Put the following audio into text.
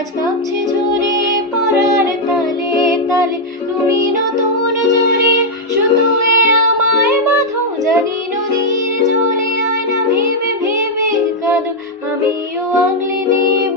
আজ কাঁপছে ঝরে পরার তালে তালে, তুমি নতুন জুড়ে শুধু আমায় বাঁধো, জানি নদীর জলে আয়না ভেবে ভেবে কাঁদো, আমিও আগলে দেব